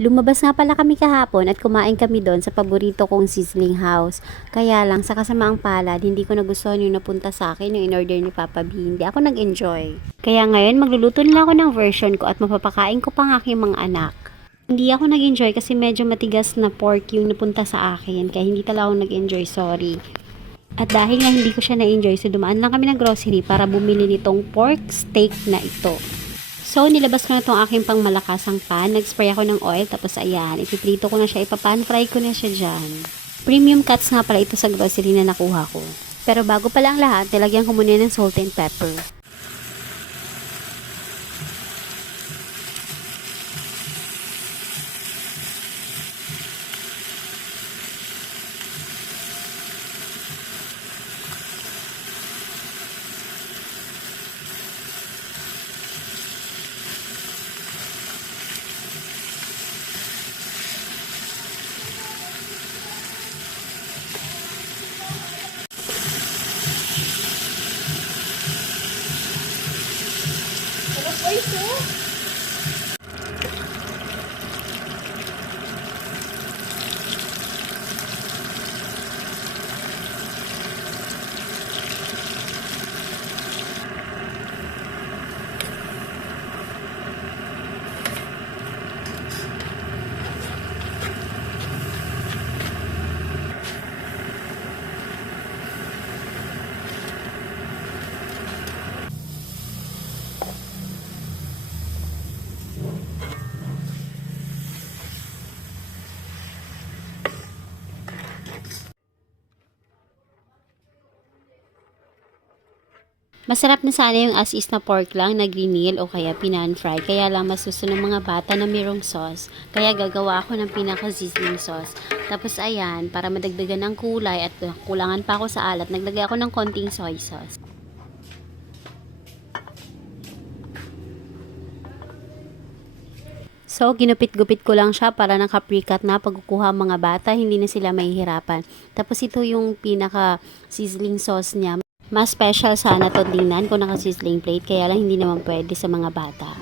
Lumabas nga pala kami kahapon at kumain kami doon sa paborito kong sizzling house. Kaya lang, sa kasamaang palad, hindi ko nagustuhan yung napunta sa akin, yung in-order ni Papa B. Hindi ako nag-enjoy. Kaya ngayon, magluluto na ako ng version ko at mapapakain ko pa ang aking mga anak. Hindi ako nag-enjoy kasi medyo matigas na pork yung napunta sa akin. Kaya hindi talaga ako nag-enjoy, sorry. At dahil nga hindi ko siya na-enjoy, so dumaan lang kami ng grocery para bumili nitong pork steak na ito. So, nilabas ko na itong aking pangmalakasang pan. Nag-spray ako ng oil. Tapos, ayan. Ipiprito ko na siya. Ipapan fry ko na siya dyan. Premium cuts nga pala ito sa grocery na nakuha ko. Pero bago pala ang lahat, nilagyan ko muna ng salt and pepper. Masarap na sana yung as is na pork lang na grinil o kaya pinan-fry. Kaya lang mas gusto ng mga bata na mayroong sauce. Kaya gagawa ako ng pinaka-sizzling sauce. Tapos ayan, para madagdagan ng kulay at kulangan pa ako sa alat, naglagay ako ng konting soy sauce. So, ginupit-gupit ko lang siya para naka-precut na pagkukuha ang mga bata, hindi na sila mahihirapan. Tapos ito yung pinaka-sizzling sauce niya. Mas special sana to tingnan kung naka-sizzling plate, kaya lang hindi naman pwede sa mga bata.